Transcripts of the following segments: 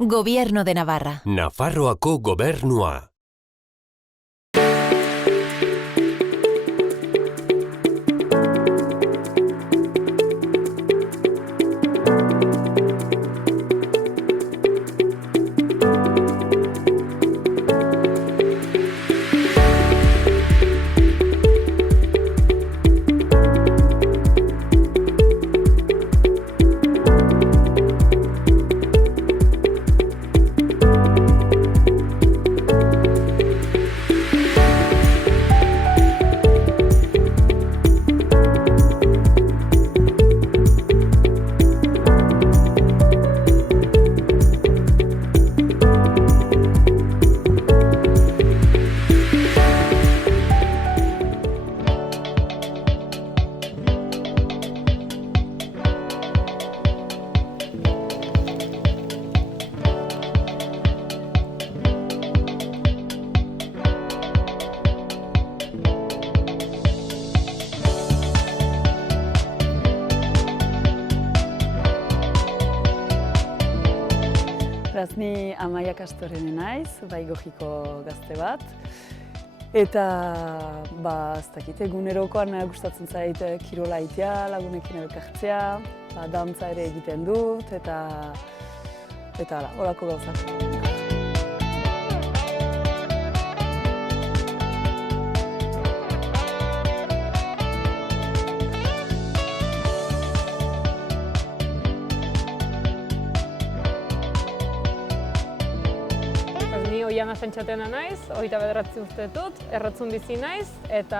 Gobierno de Navarra. Nafarroako gobernua. Ni Amaia Kastorene naiz, Baigojiko gazte bat. Eta, ez dakit, egunerokoan gustatzen zait kirola egitea, lagunekin elkartzea, dantza ere egiten dut, eta horako gauzak. Oiana Santxatena naiz, 29 urte dut, Erratzun bizi naiz eta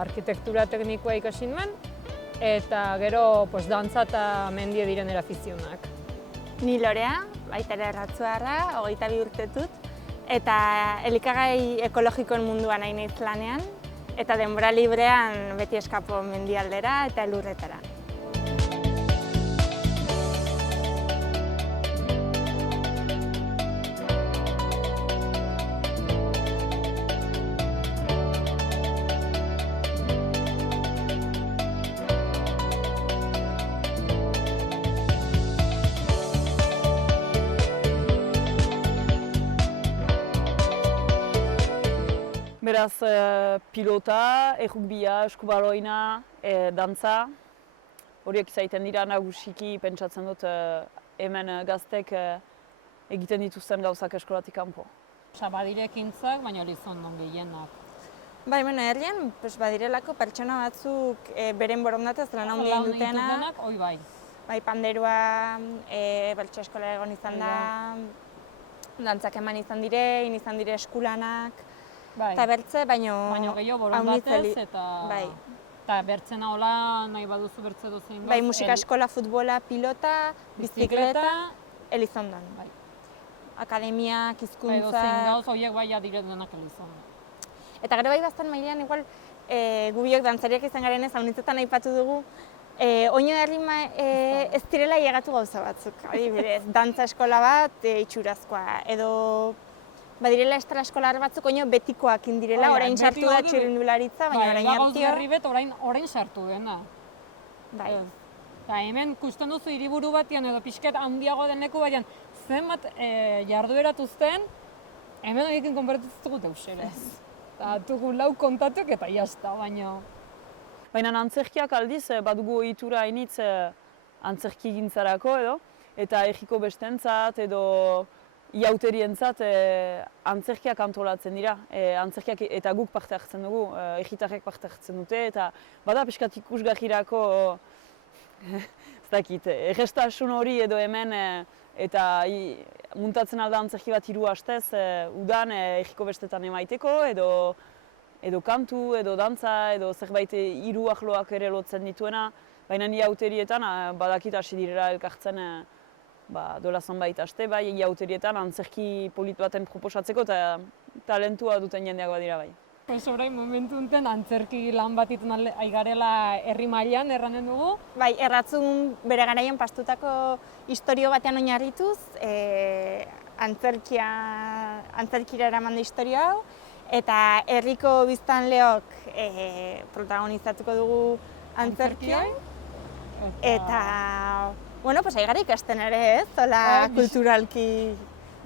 arkitektura teknikoa ikasi nuen eta gero dantza eta mendie diren afizionak. Ni Lorea, baita ere Erratzuarra, 22 urte dut eta elikagai ekologikoen munduan nahi naiz lanean eta denbora librean beti eskapo mendialdera eta elurretara. Beraz, pilota, errugbia, eskubaloina, dantza, horiek izaiten dira nagusiki pentsatzen dut hemen gaztek egiten dituzten gauzak eskolatik kanpo. Badire ekintzak, baina Elizondon gehienak. Bai, herrian badirelako pertsona batzuk beren borondatez lan handia dutenak. Hoi bai. Bai, panderua, bertso eskola egon izan da, dantzak eman izan dire eskulanak. Eta bertze, baino gehiago borondatez eta bertzena hola nahi baduzu bertze dozein bai, musika eskola, futbola, pilota, bizikleta, Elizondon. Akademiak, hizkuntzak. Dozein gauz, horiek bai adire denak Elizondon. Eta gero bai baztan mailean, igual, gubiok dantzariak izan garenez, haunitzetan aipatu dugu, oino herrima ez direla llegatu gauza batzuk. Adibidez, dantza eskola bat, itxurazkoa, edo badirela estala eskolar batzuk, oino betikoak indirela, orain sartu da txirrindularitza, baina orain hartio. Berri bet orain sartu dena. Bai. Hemen kusten duzu hiriburu batian edo pixket handiago deneku baian zenbat jardueratuzten, hemen horiekin konbertituzugu deuserez. Tugu lau kontatuk eta jazta, baina... Baina antzerkiak aldiz, badugu ohitura hainitz antzerki gintzarako edo, eta egiko bestentzat edo iauterientzat antzerkiak antolatzen dira. Antzerkiak eta guk parte hartzen dugu, egitarrek parte hartzen dute, eta bada pixkat ikusgarrirako, ez dakit, errestasun hori edo hemen eta muntatzen alda antzerki bat 3 astez, udan egiko bestetan emaiteko, edo kantu, edo dantza, edo zerbait 3 arloak ere lotzen dituena, baina iauterietan badakit hasi direla elkartzen dola zonbait aste, bai, iauterietan antzerki polit baten proposatzeko eta talentua duten jendeak badira bai. Orain momentu enten antzerki lan bat iten aigarela herri mailan erranen dugu? Bai, Erratzun bere garaian pastutako istorio batean oinarrituz, antzerkira eraman da istorio hau, eta herriko biztanleok protagonizatuko dugu antzerkia. Eta Bueno, pues aigara ikasten ere, ez? Zola Bai, kulturalki...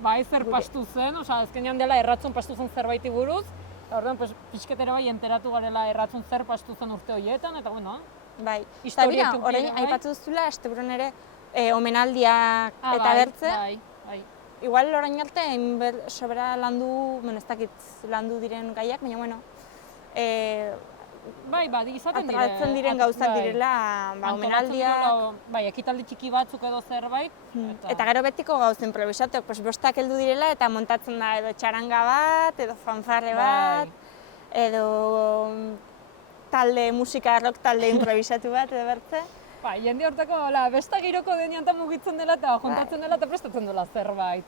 Bai, zer pastu zen, azkenean dela erratzun pastu zen zerbaiti buruz, eta orduan, pixketera bai enteratu garela erratzun zer pastu zen urte horietan, eta bueno. Bai, eta Historia bira, txukia, orain bai. aipatu duzula, asteburuan ere omenaldiak eta bai, bertze. Bai. Igual orain arte, sobera landu, ez dakit landu diren gaiak, baina bueno, Bai, izaten dire. atratzen diren gauzak bai. direla, omenaldiak. Bai, ekitaldi txiki batzuk edo zerbait. Eta gero betiko gauza improvisatuak, bostak heldu direla eta montatzen da edo txaranga bat, edo fanfarre bat, edo talde musika rock talde improvisatu bat edo bertze. Bai, jende hortako besta giroko denean eta mugitzen dela eta juntatzen dela eta prestatzen dela zerbait.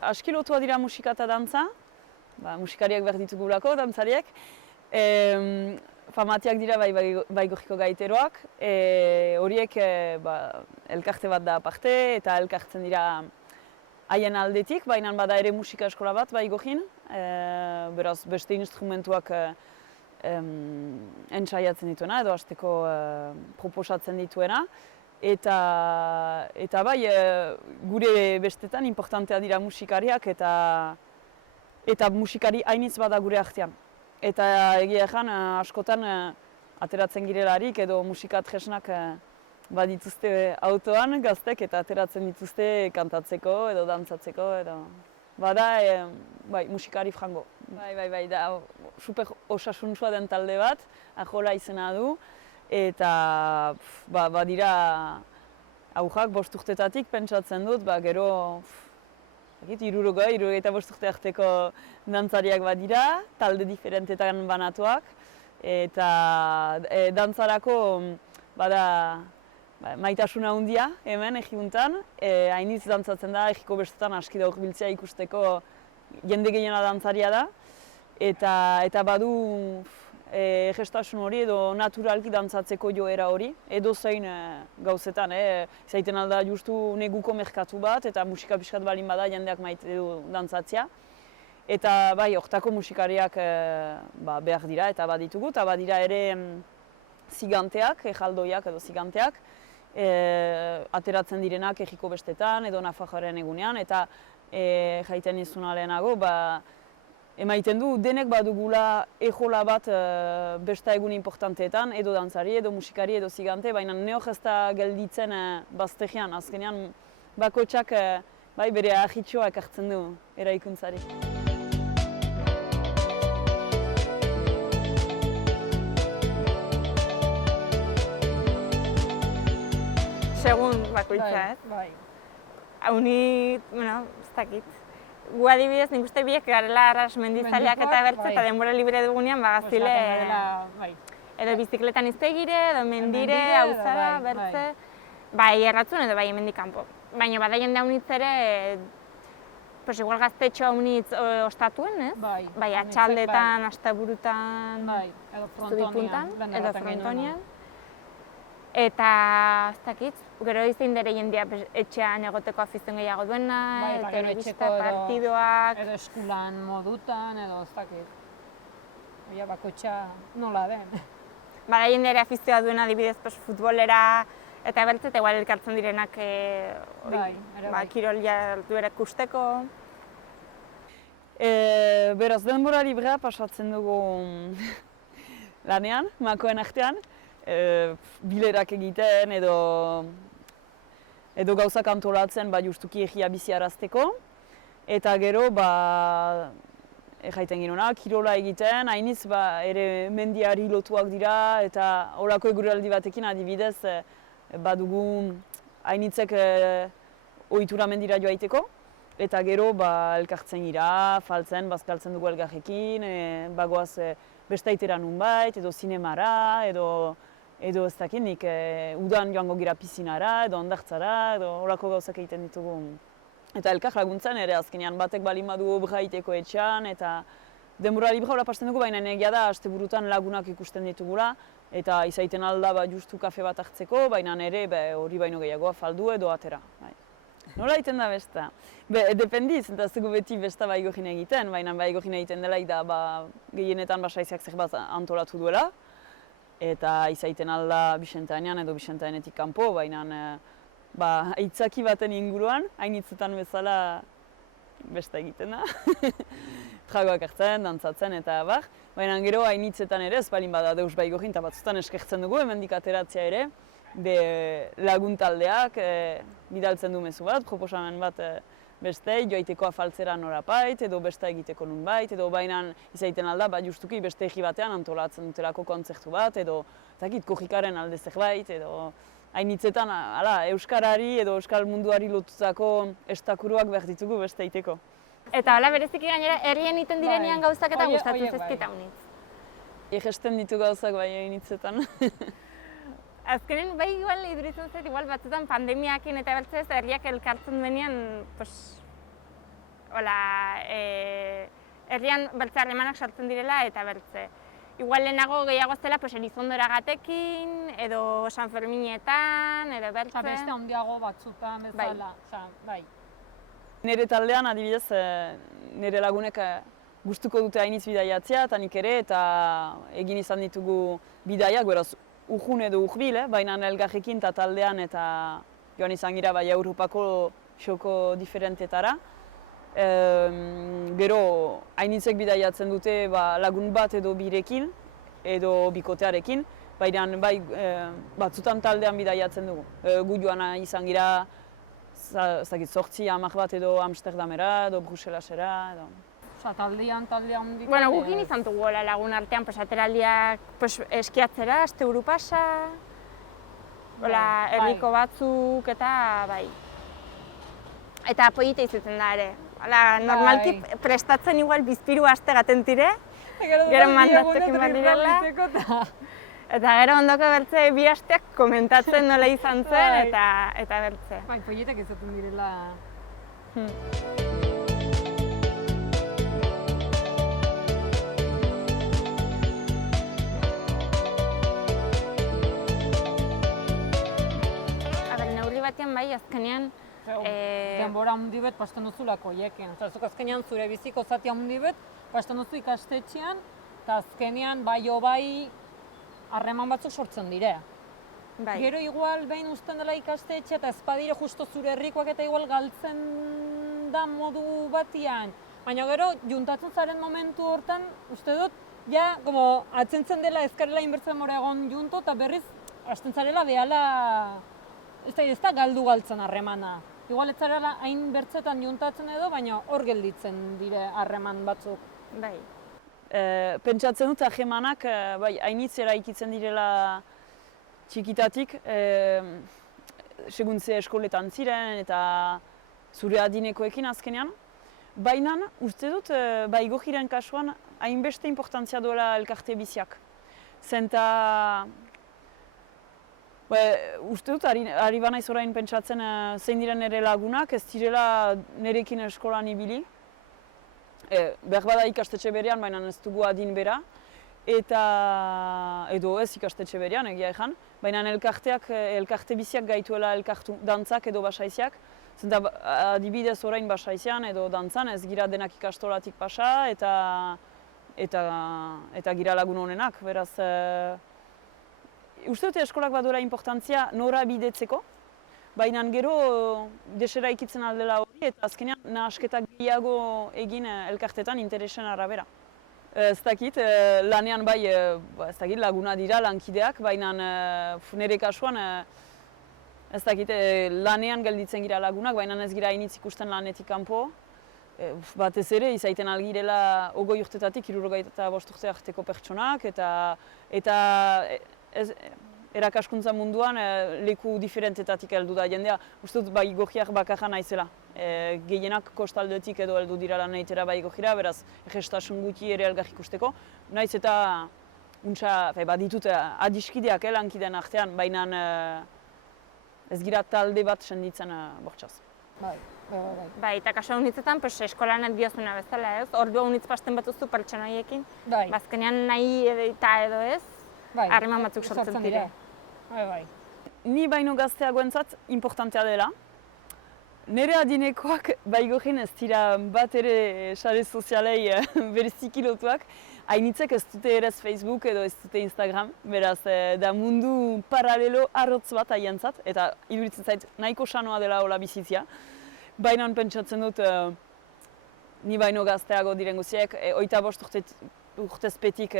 Aski lotua dira musika eta dantza, musikariak behar ditugulako, dantzariak. Famatiak dira Baigorriko gaiteroak, horiek elkarte bat da aparte eta elkartzen dira haien aldetik, baina bada ere musika eskola bat Baigorrin, beraz beste instrumentuak entsaiatzen dituena edo hasteko proposatzen dituena. Eta bai, gure bestetan importantea dira musikariak eta musikari hainitz bada gure artean. Eta egia ezan, askotan ateratzen girelarik edo musika tresnak badituzte autoan gaztek eta ateratzen dituzte kantatzeko edo dantzatzeko edo... Bada, musikari frango. Bai, da super osasuntsua den talde bat, Ajola izena du, eta badira aujak 5 urtetatik pentsatzen dut, gero 65 urte arteko dantzariak badira, talde diferentetan banatuak, eta dantzarako bada maitasuna handia hemen egiuntan, hainitz dantzatzen da, egiko bestetan aski da hurbiltzea ikusteko jende gehiena dantzaria da, eta badu gestasun hori edo naturalki dantzatzeko joera hori, edo zein gauzetan, zaiten alda justu neguko merkatu bat eta musika pixkat balin bada jendeak maite du dantzatzea. Eta bai, hortako musikariak behar dira eta baditugu, eta badira ere ziganteak, ejaldoiak edo ziganteak, ateratzen direnak egiko bestetan edo Nafarroaren egunean, eta jaiten izuna lehenago, emaiten du denek badugula ejola bat besta egun importanteetan, edo dantzari, edo musikari, edo zigante, baina neok ez da gelditzen baztegian, azkenean bakotxak bere ahitxoa ekartzen du eraikuntzari. Segun bakoitza, ez? Bai. Hauni, ez dakit. Gu adibidez, nik uste biek garela arras mendizaleak eta bertze, eta denbora libre dugunean bagazile... Edo bizikletan iztegire, edo mendire, hauzara, bertze... Bai, erratzun edo bai hemendik kanpo. Baina bada jende haunitz ere, igual gaztetxo haunitz ostatuen, ez? Bai, atxaldetan, asteburutan... Bai, edo frontonian. Edo frontonian. Eta, ez dakit, gero izan dere jendea etxean egoteko afizion gehiago duena, telebista, partidoak... Edo eskulan modutan, edo ez dakit. Oia, bakotxa nola den. Bada jende ere afizioa duena adibidez futbolera eta bertze, eta igual elkartzen direnak kirol jarduerak usteko. Beraz, denbora librea pasatzen dugu lanean, makoen artean. Bilerak egiten edo gauzak antolatzen justuki egia biziarazteko. Eta gero, jaiten ginuna, kirola egiten, hainitz ere mendiari lotuak dira eta horako eguraldi batekin adibidez badugu hainitzek ohitura mendira joaiteko. Eta gero elkartzen gira, faltzen, bazkaltzen dugu elgarrekin, bagoaz bestaitera nunbait, edo zinemara, edo ez dakinik, udan joango gira pizinara, edo ondartzara, edo horako gauzak egiten ditugu. Eta elkar laguntzen ere azkenean batek balin badu obra egiteko etxean, eta denbora libra hola pasten dugu, baina egia da asteburutan lagunak ikusten ditugula, eta izaiten alda justu kafe bat hartzeko, baina ere hori baino gehiagoa faldu edo atera. Nola egiten da besta? Dependiz, eta ez dugu beti besta Baigorrin egiten, baina Baigorrin egiten delaik da gehienetan basaiziak zerbait antolatu duela, eta izaiten alda Bixentaenean edo Bixentaenetik kanpo, baina aitzaki baten inguruan, hainitzetan bezala beste egiten da. Tragoak hartzen, dantzatzen eta bar. Baina gero hainitzetan ere, ez balin bada deus Baigorrin, eta batzutan eskertzen dugu, hemendik ateratzea ere, lagun taldeak bidaltzen du mezu bat, proposamen bat beste, joaiteko afaltzera norapait, edo beste egiteko nunbait, edo bainan izaiten alda, justuki beste egi batean antolatzen dutelako kontzertu bat, edo kojikaren alde zerbait, edo hainitzetan euskarari edo euskal munduari lotutako estakuruak behar ditugu beste egiteko. Eta hola bereziki gainera, herrien iten direnean gauzak eta gustatzen zezkita unitz. Egesten ditu gauzak bai hainitzetan. Azkenen, bai igual iduritzen zait, igual batzutan pandemiakin eta bertzez, herriak elkartzen denean, herrian bertze harremanak sartzen direla eta bertze. Igual lehenago gehiago zela Elizondora gatekin, edo San Ferminetan, edo bertze. Beste handiago batzutan bezala, bai. Nire taldean, adibidez, nire lagunek gustuko dute hainitz bidaiatzea, eta nik ere, eta egin izan ditugu bidaiak, beraz, urjun edo urbil, baina elgarrekin eta taldean eta joan izan gira bai Europako xoko diferentetara. Gero, hainitzek bidaiatzen dute lagun bat edo birekin, edo bikotearekin, baina bai batzutan taldean bidaiatzen dugu. Gu joan izan gira, zortzi amak bat edo Amsterdamera, edo Bruselasera, edo... Taldean hundik... Bueno, gukin izan dugu lagun artean, ateraldiak eskiatzera, asteburu pasa, herriko batzuk eta bai. Eta polita izaten da ere. Normalki prestatzen igual bizpiru aste gaten tire, gero mandatekin bat direla. Eta gero ondoko bertze bi asteak komentatzen nola izan zen eta bertze. Bai, politak izaten direla. Batean bai, azkenean... Denbora handi bet pasten duzulako hieken. Zuk azkenean zure biziko zati handi bet pasten duzu ikastetxean, eta azkenean bai harreman batzuk sortzen dire. Gero igual behin uzten dela ikastetxea eta ezpadire justo zure herrikoak eta igual galtzen da modu batian. Baina gero, juntatzen zaren momentu hortan, uste dut, ja, atzentzen dela ezkarela inbertzen mora egon junto, eta berriz, hasten zarela behala... Ez da galdu galtzen harremana. Igual ez zarela hain bertzetan juntatzen edo, baina hor gelditzen dire harreman batzuk. Bai. Pentsatzen dut harremanak hainitz eraikitzen direla txikitatik, seguntze eskoletan ziren eta zure adinekoekin azkenean. Baina uste dut Baigorriren kasuan hainbeste importantzia duela elkarte biziak. Zenta uste dut, ari banaiz orain pentsatzen zein diren nire lagunak, ez direla nirekin eskolan ibili. Behar bada ikastetxe berean, baina ez dugu adin bera. Edo ez ikastetxe berean, egia ezan. Baina elkarte biziak gaituela elkartu dantzak edo basaiziak. Zenta adibidez orain basaizian edo dantzan ez gira denak ikastolatik pasa eta gira lagun honenak. Beraz, uste dute eskolak baduela importantzia nora bidetzeko, baina gero desera ikitzen aldela hori eta azkenean nahasketak gehiago egin elkartetan interesen arabera. Ez dakit, lanean bai, ez dakit laguna dira lankideak, baina nire kasuan ez dakit, lanean gelditzen gira lagunak, baina ez gira hainitz ikusten lanetik kanpo. Batez ere, izaiten algirela 20 urtetatik 65 urte arteko pertsonak eta erakaskuntza munduan leku diferentetatik heldu da jendea. Uste dut Baigorriak bakarra naizela. Gehienak kostaldetik edo heldu dira lan egitera Baigorrira, beraz egestasun gutxi ere elgar ikusteko. Naiz eta baditut adiskideak lankideen artean, baina ez gira talde bat senditzen bortxaz. Bai, eta kaso honitzetan eskolan diozuna bezala ez, ordua honitz pasten batuzu pertsona horiekin, bazkenean nahi eta edo ez, harreman batzuk sortzen dira. Ni baino gazteagoentzat importantea dela. Nire adinekoak Baigorrin ez dira bat ere sare sozialei bereziki lotuak. hainitzek ez dute ere Facebook edo ez dute Instagram, beraz, da mundu paralelo arrotz bat haientzat, eta iduritzen zait nahiko sanoa dela hola bizitzia. Baina pentsatzen dut, ni baino gazteago diren guziek, 25 urtezpetik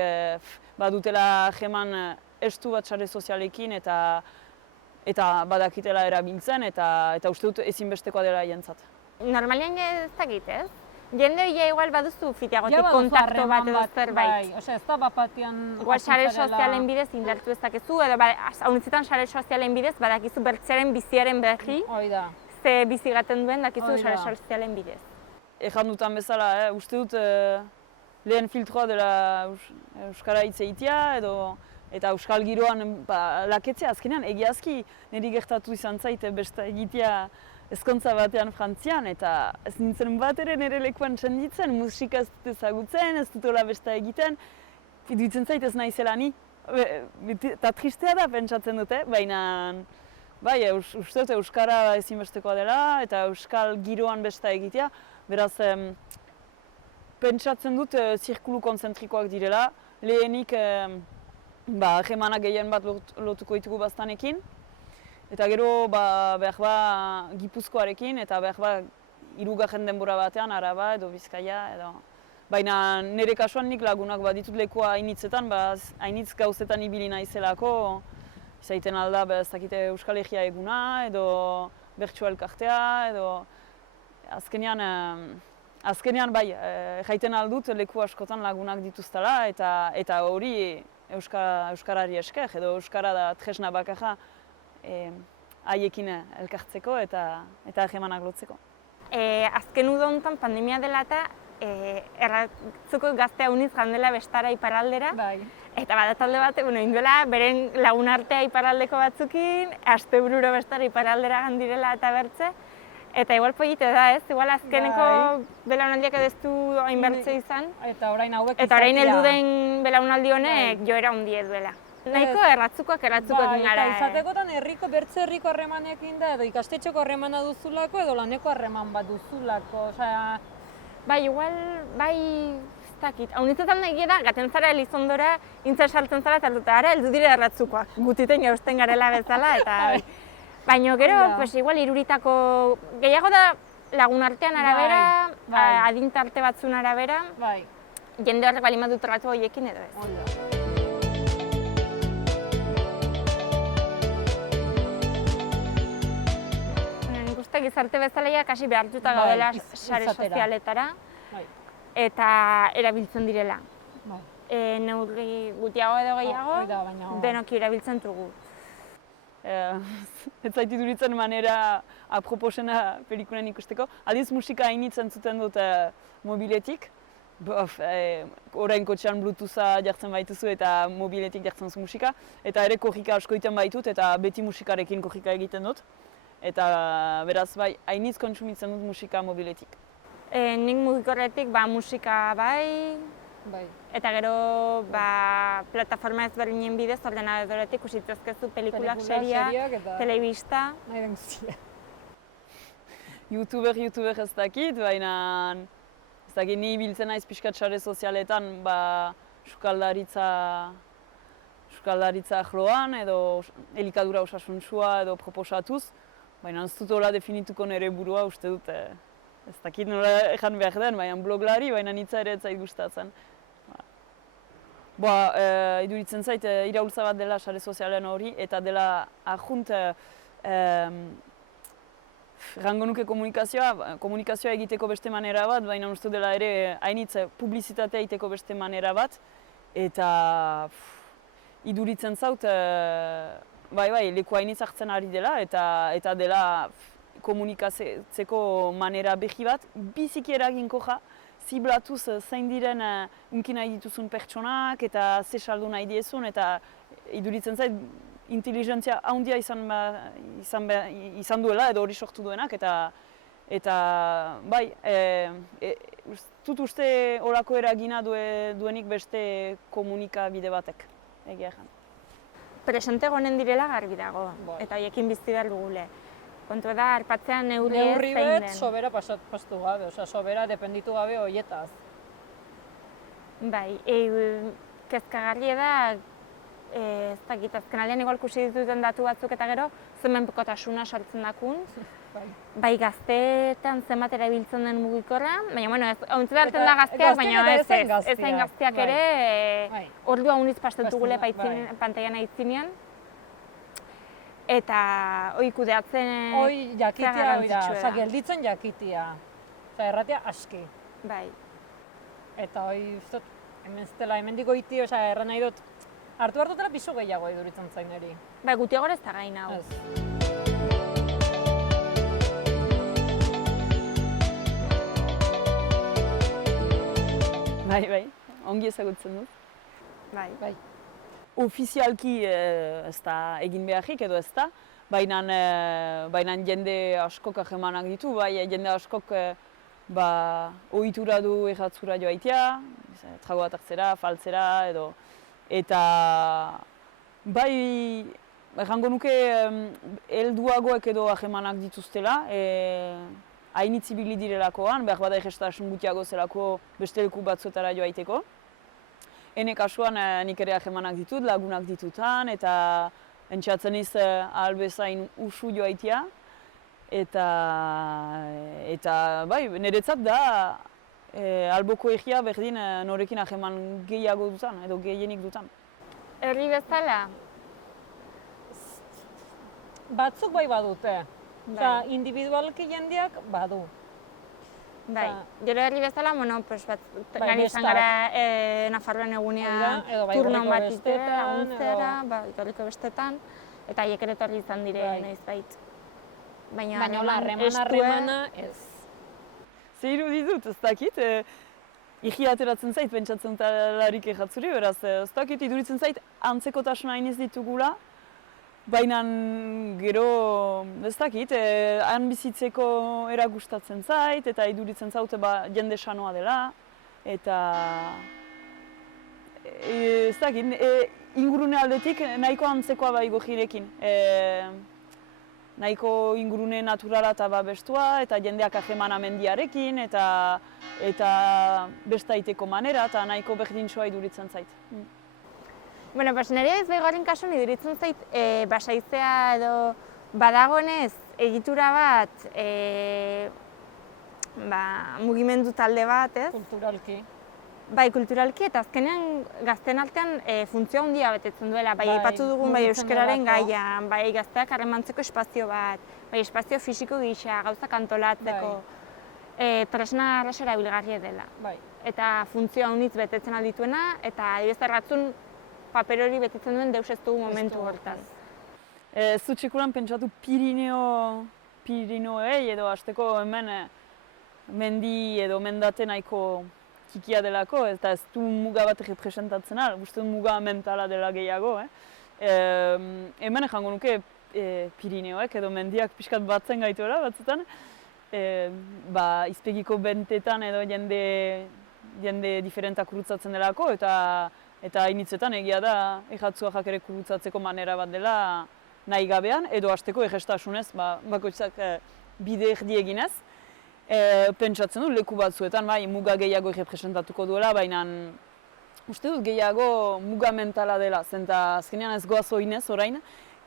badutela jeman estu bat sare sozialekin eta badakitela erabiltzen eta uste dut ezinbestekoa dela haientzat. Normalean ez dakit, ez? Jende hori igual baduzu fiteagotik kontakto bat edo zerbait. Bai, ez da bapatian... Igual sare sozialen bidez indartu ezakezu, edo haunitzetan sare sozialen bidez badakizu bertzearen biziaren berri, Hoi da. ze bizi gaten duen dakizu sare sozialen bidez. Ejan dutan bezala, uste dut lehen filtroa dela euskara hitz egitea eta euskal giroan laketzea azkenean egiazki niri gertatu izan zaite beste egitea ezkontza batean Frantzian eta ez nintzen bat ere nire lekuan txenditzen, musika ez dut ezagutzen, ez dut hola beste egiten, iduitzen zait ez naizela ni. Eta tristea da pentsatzen dute, baina bai, uste dut euskara ezinbestekoa dela eta euskal giroan beste egitea, beraz pentsatzen dut zirkulu konzentrikoak direla, lehenik jemanak gehien bat lotuko ditugu baztanekin, eta gero behar Gipuzkoarekin eta behar hirugarren denbora batean Araba edo Bizkaia edo. Baina nire kasuan nik lagunak baditut lekua hainitzetan, hainitz gauzetan ibili naizelako, izaiten alda ez dakite Euskal Herria eguna edo bertsu elkartea edo azkenean bai, jaiten aldut leku askotan lagunak dituztela eta hori euskarari esker edo euskara da tresna bakarra haiekin elkartzeko eta hegemanak lotzeko. Azken uda honetan pandemia dela eta erratzuko gaztea uniz jandela bestara iparraldera. Bai. Eta badatalde bat, induela beren lagunartea iparraldeko batzukin, astebururo bestara iparraldera gandirela eta bertze. Eta igual polite da, ez? Igual azkeneko belaunaldiak edo ez du hainbertze izan. Eta orain hauek Eta orain heldu den belaunaldi honek joera handia duela. Nahiko erratzukoak gara. Eta izatekotan bertze herriko harremanekin da, edo ikastetxeko harremana duzulako, edo laneko harreman bat duzulako. Bai, igual, ez dakit. Haunitzetan nahi da, gaten zara Elizondora, intzer saltzen zara eta ara heldu dire erratzukoak. Gutiten jausten garela bezala, eta... Baina gero, igual iruritako gehiago da lagunartean arabera, adintarte batzun arabera, jende horrek bali madu tratu horiekin edo ez. Nik uste gizarte bezalaia kasi behartuta gaudela sare sozialetara eta erabiltzen direla. Neurri gutiago edo gehiago, denok erabiltzen dugu. Ez zait iduritzen manera aproposena pelikulen ikusteko. Aldiz musika hainitzen zuten dut mobiletik. Orain kotxean Bluetootha jartzen baituzu eta mobiletik jartzen zu musika. Eta ere korrika asko egiten baitut eta beti musikarekin korrika egiten dut. Eta beraz bai, hainitz kontsumitzen dut musika mobiletik. Nik mugikorretik musika bai. Eta gero plataforma ezberdinen bidez ordenadoretik ikusitzezkezu pelikulak, seriak, telebista. YouTuber ez dakit, baina ez dakit ni biltzen naiz pixkat sare sozialetan sukaldaritza ahloan edo elikadura osasuntsua edo proposatuz, baina ez dut hola definituko nire burua uste dut ez dakit nola ejan behar den, baina bloglari, baina nitza ere ez zait gustatzen. Iduritzen zait, iraultza bat dela sare sozialen hori eta dela ajunt rango nuke komunikazioa egiteko beste manera bat, baina uste dela ere hainitz publizitatea egiteko beste manera bat eta iduritzen zaut leku hainitz hartzen ari dela eta dela komunikatzeko manera behi bat biziki eraginkoa. Ziblatuz zein diren unki nahi dituzun pertsonak eta ze saldu nahi diezun eta iduritzen zait inteligentzia handia izan duela edo hori sortu duenak eta bai, dut uste horako eragina duenik beste komunikabide batek, egia egan. Presente gonen direla garbi dago eta horiekin bizi behar dugule. Kontua da, arpatzean neurri zein den. Sobera pastu gabe, sobera dependitu gabe horietaz. Bai, kezkagarria da, ez dakit, azken aldean igual ikusi dituten datu batzuk eta gero, zenmenpekotasuna sartzen dakun. Bai gazteetan zenbat erabiltzen den mugikorra, baina, bueno, ontzi hartzen da gazteak, baina ez zen gazteak ere, ordua uniz pastutugule pantailan aitzinean. Eta hoi kudeatzen hoi jakitea, oza, gelditzen jakitea. Oza, erratea aski. Bai. Eta hoi, ustot, hemen zitela, hemendik goiti, oza, erran nahi dut, hartu hartutela pisu gehiago iduritzen zain eri. Bai, gutiagora ez da gain hau. Bai, ongi ezagutzen dut. Bai. Ofizialki ez da egin beharrik edo ez da, baina jende askok ahemanak ditu, bai jende askok ohitura du erratzura joaitea, trago bat hartzera, faltzera edo. Eta bai, errango nuke helduagoek edo ahemanak dituztela, hainitz ibili direlakoan, behar bada egestasun gutiago zelako beste leku batzuetara joaiteko. Ene kasuan nik ere ahemanak ditut, lagunak ditutan, eta entxatzen iz ahal bezain usu joaitea. Eta bai, niretzat da alboko egia berdin norekin aheman gehiago dutan, edo gehienik dutan. Herri bezala? Batzuk bai badute. Oza, individualki jendeak badu. Bai, gero herri bezala, bueno, gani izan gara Nafarroan egunean turno bat itera, laguntzera, itorriko bestetan, eta haiek ere etorri izan dire noizbait. Baina harremana ez. Ze iruditut, ez dakit, igi ateratzen zait, pentsatzen talarik ejatzuri, beraz, ez dakit, iduritzen zait, antzekotasuna hain ez ditugula, baina gero, ez dakit, han bizitzeko eragustatzen zait, eta iduritzen zaute jende sanoa dela, eta ez dakit, ingurune aldetik nahiko antzekoa bai gojirekin. Nahiko ingurune naturala eta babestua, eta jendeak ahemana mendiarekin, eta bestaiteko manera, eta nahiko berdintsoa iduritzen zait. Bueno, nire ez behigarren kasuan iduritzen zait, basaizea edo badagonez egitura bat, mugimendu talde bat, ez? Kulturalki. Bai, kulturalki, eta azkenean gazten artean funtzio handia betetzen duela, bai aipatu dugun bai euskararen gaian, bai gazteak harremantzeko espazio bat, bai espazio fisiko gisa, gauzak antolatzeko, tresna arrasa erabilgarria dela. Eta funtzio hanitz betetzen aldituena, eta adibidez erratzun paper hori betetzen duen deus ez dugu momentu hortaz. Ez dut txekuran pentsatu Pirineoei edo hasteko hemen mendi edo mendate nahiko txikia delako, eta ez du muga bat representatzen al, uste muga mentala dela gehiago. Hemen jango nuke Pirineoek edo mendiak pixkat batzen gaituela batzutan, izpegiko bentetan edo jende diferentak kurutzatzen delako, eta hainitzetan egia da erratzuak ere kurutzatzeko manera bat dela nahi gabean, edo hasteko egestasunez, bakoitzak bide erdi eginez. Pentsatzen dut leku batzuetan, muga gehiago representatuko duela, baina uste dut gehiago muga mentala dela, zenta azkenean ez goaz oinez orain,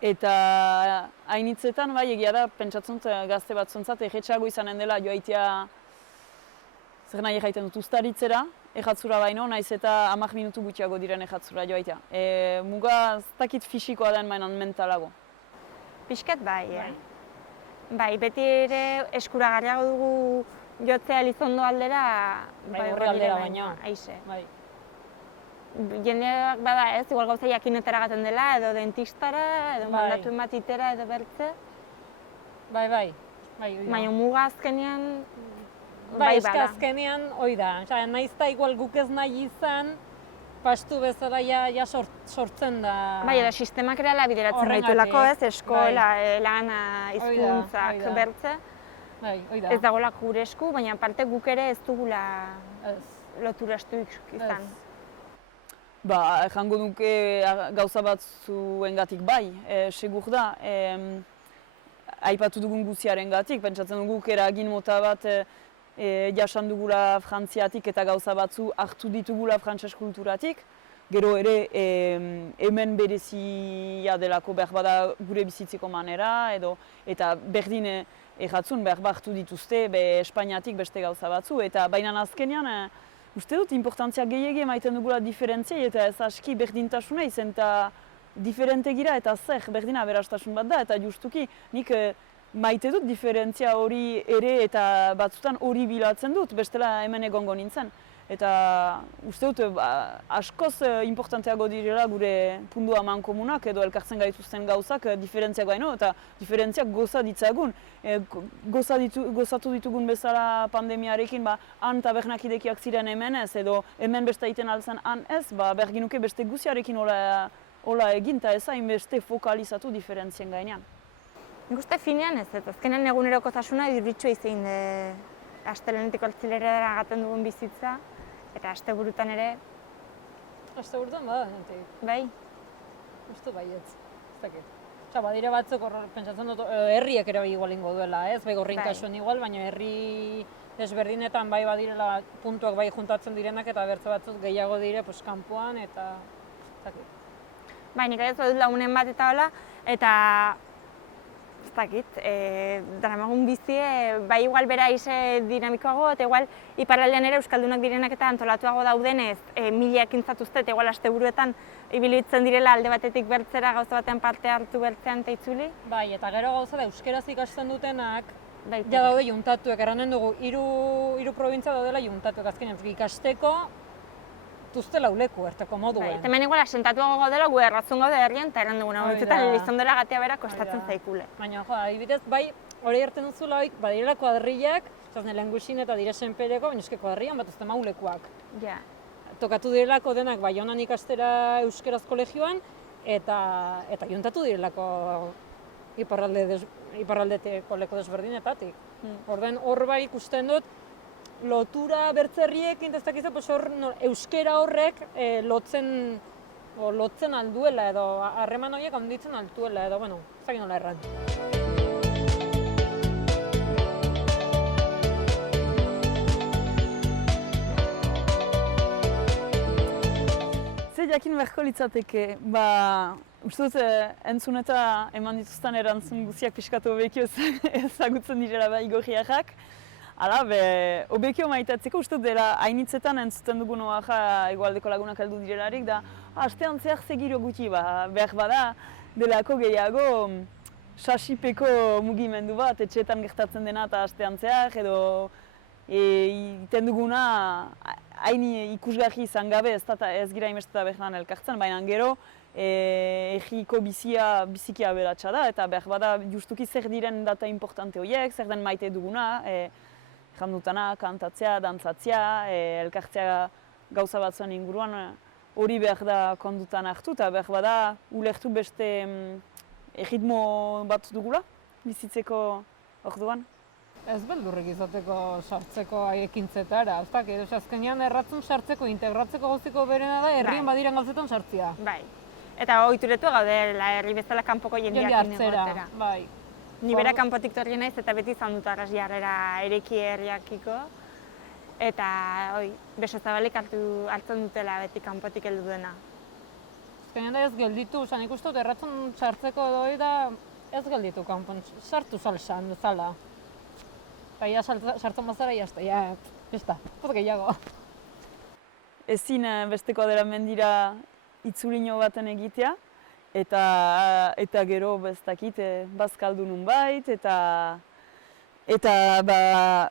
eta hainitzetan egia da pentsatzen dut gazte batzuntzat egetxeago izanen dela joaitea, zer nahi egiten dut ustaritzera, ejatzura baino, naiz eta 10 minutu gutxiago diren ejatzura joaitea. Muga ez dakit fisikoa den baina mentalago. Pixkat bai. Bai, beti ere eskuragarriago dugu jotzea Elizondo aldera, horri aldera baino. Aixe. Jendeak bada ez, igual gauza jakinetara gaten dela, edo dentistara, edo mandatu ematitera, edo bertze. Bai. Baina muga azkenean, bai bada. Azkenean, hoi da. Naizta igual guk ez nahi izan, pastu bezala ja sortzen da. Bai, edo sistemak ere ala bideratzen gaituelako ez, eskola, lana, hizkuntzak bertze. Ez dagoela gure esku, baina parte guk ere ez dugula lotura estuik izan. Jango duke gauza batzuengatik bai, segur da. Aipatu dugun guziaren gatik, pentsatzen dugu eragin mota bat jasan dugula Frantziatik eta gauza batzu hartu ditugula frantses kulturatik. Gero ere hemen berezia delako behar bada gure bizitzeko manera eta berdin erratzun behar hartu dituzte Espainiatik beste gauza batzu. Eta baina azkenean uste dut importantzia gehiegi emaiten dugula diferentziei eta ez aski berdintasuna izen eta diferente gira eta zer berdina aberastasun bat da eta justuki nik maite dut diferentzia hori ere eta batzutan hori bilatzen dut bestela hemen egongo nintzen. Eta uste dut askoz importanteago direla gure pundua mankomunak edo elkartzen gaituzten gauzak diferentziak baino eta diferentziak goza ditzagun. Gozatu ditugun bezala pandemiarekin han tabernak idekiak ziren hemen ez edo hemen beste egiten altzen han ez, berginuke beste guziarekin hola egin eta ez hainbeste fokalizatu diferentzien gainean. Nik uste finean ez, azkenean egunerokotasuna iruditua izan astelehenetik ostiralera agaten dugun bizitza, eta asteburutan ere... Asteburutan bada, jentik. Bai? Uste baietz, ez dakit. Badire batzuk pentsatzen dut, herriek ere igual ingo duela, ez? Bai gorrin kasuan igual, baina herri desberdinetan bai badirela puntuak bai juntatzen direnak eta bertze batzuk gehiago dire kanpoan eta... ez dakit. Bai, nik ez badut lagunen bat eta hola, eta... ez dakit, daramagun bizie, bai igual bera ize dinamikoago, eta igual iparraldean ere euskaldunak direnak eta antolatuago daudenez, milak intzatuzte, eta igual asteburuetan ibilitzen direla alde batetik bertzera, gauza batean parte hartu bertzean eta itzuli. Bai, eta gero gauza da euskeraz ikasten dutenak, ja daude juntatuek, erranen dugu, hiru probintzia daudela juntatuek azkenean, ikasteko duzte lauleku, erteko moduen. Hemen igual asentatuago gaudela, gu erratzun gaude herrian, eta erran duguna, horretzetan izan dela gatea bera kostatzen zaikule. Baina, adibidez, bai, hori erten duzula, badirela kuadrillak, lengusin eta dire senpereko, baina eske kuadrillan bat uzte maulekuak. Ja. Tokatu direlako denak Baionan ikastera euskeraz kolegioan, eta juntatu direlako iparraldeteko leku desberdinetatik. Orduan, hor bai ikusten dut, lotura bertzerriekin, ez dakizu, euskera horrek lotzen alduela edo harreman horiek handitzen altuela edo, bueno, ez dakit nola erran. Ze jakin beharko litzateke, uste dut entzun eta eman dituzten erantzun guziak pixkatu hobekio ezagutzen direla igorriarrak. Hala, hobekio maitatzeko uste dut dela hainitzetan entzuten dugun oaxa egoaldeko lagunak heldu direlarik da astean zehar segiro gutxi behar bada delako gehiago sasipeko mugimendu bat etxeetan gertatzen dena eta astean zehar edo iten duguna hain ikusgarri izan gabe ez gira imesteta behar elkartzen, baina gero egiko biziki aberatsa da eta behar bada justuki zer diren data importante horiek, zer den maite duguna, jandutana, kantatzea, dantzatzea, elkartzea gauza batzuen inguruan hori behar da kondutan hartu eta behar bada ulertu beste erritmo bat dugula bizitzeko orduan. Ez beldurrik izateko sartzeko ekintzetara, ez dakit, azkenean erratzen sartzeko, integratzeko gauziko berena da, herrien badiren gauzetan sartzea. Bai, eta ohituretu gaudela herri bezala kanpoko jendeak negotera. Bai. Ni bera kanpotik torri naiz eta beti izan dut arras jarrera ereki herriakiko. Eta beso zabalik hartzen dutela beti kanpotik heldu dena. Azkenean da ez gelditu, nik uste dut erratzen sartzeko doi da ez gelditu kanpon, sartu salsan duzala. Eta ia sartzen bazara jazta, jazta, pot gehiago. Ezin besteko dela mendira itzulino baten egitea. Eta gero bestakit bazkaldu nunbait eta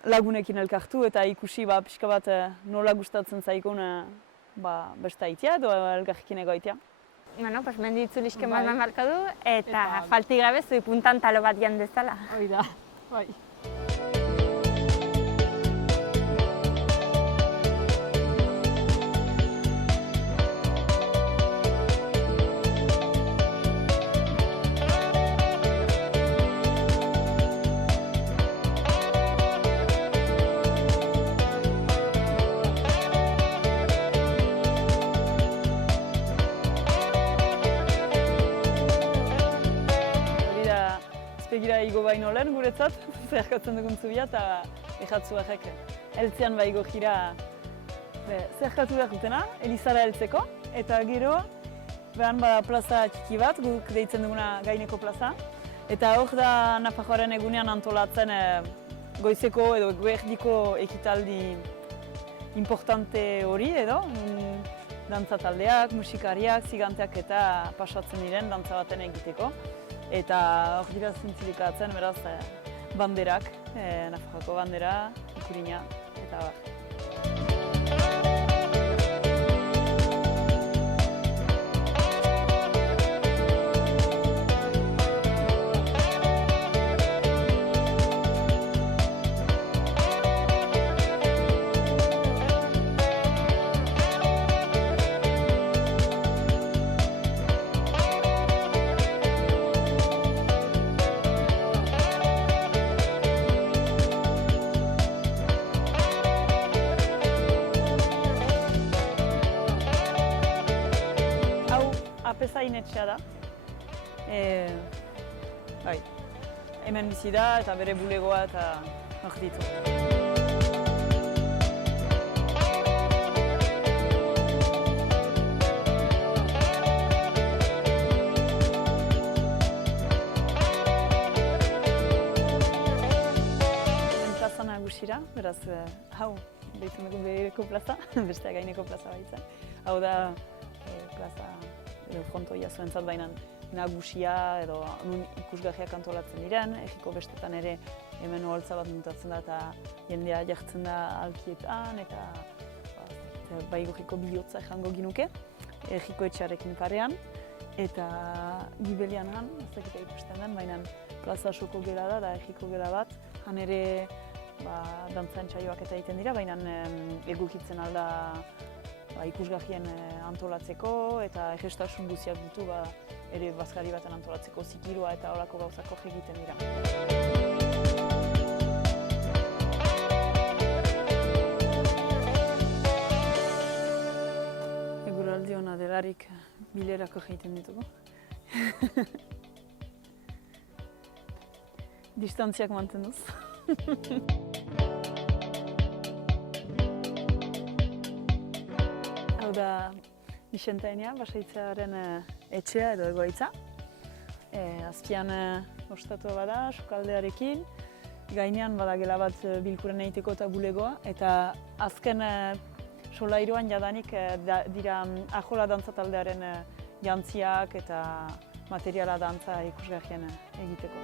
lagunekin elkartu eta ikusi pixka bat nola gustatzen zaikun besta itea edo elkarrekin egoitea. Bueno, mendi itzulizke malman marka du eta falti gabe zui puntan talo bat jan dezala. Hoi da, bai. Begira igo baino lehen guretzat, zeharkatzen dugun zubia, eta ejatzu errek heltzean baigo jira zerkatu behar dutena, Elizara heltzeko, eta gero behan bada plaza txiki bat, guk deitzen duguna gaineko plaza, eta hor da Nafarroaren egunean antolatzen goizeko edo eguerdiko ekitaldi importante hori edo, dantza taldeak, musikariak, ziganteak eta pasatzen diren dantza baten egiteko. Eta hor dira zintzilikatzen, beraz, banderak, Nafarroako bandera, ikurina eta bar. Apezain etxea da. Hemen bizi da eta bere bulegoa eta hor ditu. Plaza nagusira, beraz, hau deitzen dugu bereko plaza, beste gaineko plaza baitzen. Hau da plaza frontoia zuentzat baina nagusia edo nun ikusgarriak antolatzen diren, egiko bestetan ere hemen oholtza bat muntatzen da eta jendea jartzen da alkietan eta baigorriko bihotza jango ginuke, egiko etxearekin parean eta gibelian han, ez dakita ikusten den, baina plaza asoko gela da egiko gela bat, han ere dantza entsaioak eta egiten dira, baina egokitzen alda ikusgarrien antolatzeko eta egestasun guziak ditu ere bazkari baten antolatzeko zikiroa eta horako gauzako egiten dira. Eguraldi hona delarik bilerako egiten ditugu. Distantziak mantenduz. Hau da Bixentainea, Basaitzearen etxea edo egoitza. Azpian ostatua bada, sukaldearekin. Gainean bada gela bat bilkuren egiteko eta bulegoa. Eta azken solairuan jadanik dira ajola dantza taldearen jantziak eta materiala dantza ikusgarrien egiteko.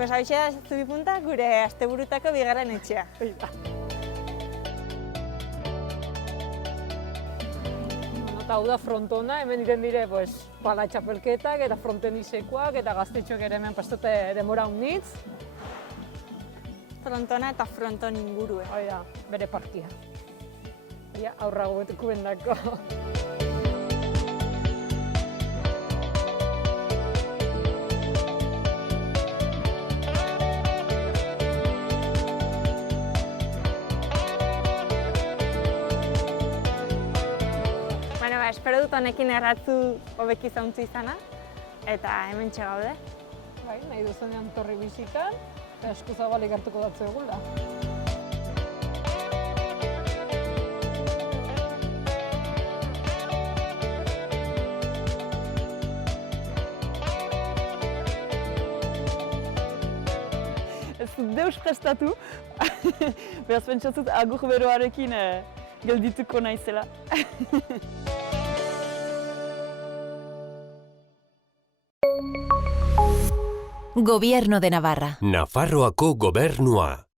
Pues hau da Zubipunta gure asteburutako bigarren etxea. Eta hau da frontona, hemen diren dire bala txapelketak eta frontenisekoak eta gaztetxoak ere hemen pastote demora unitz. Frontona eta fronton ingurue. Hoi da, bere parkia. Aurra gobetuko bendako. Espero dut honekin erratzu hobeki zauntzu izana, eta hemen txegaude. Nahi duzunean torri bizitan, eta eskuzabalik hartuko datzu egula. Ez dut deus prestatu, beraz pentsatzut agur beroarekin geldituko naizela. Gobierno de Navarra. Nafarroako gobernua.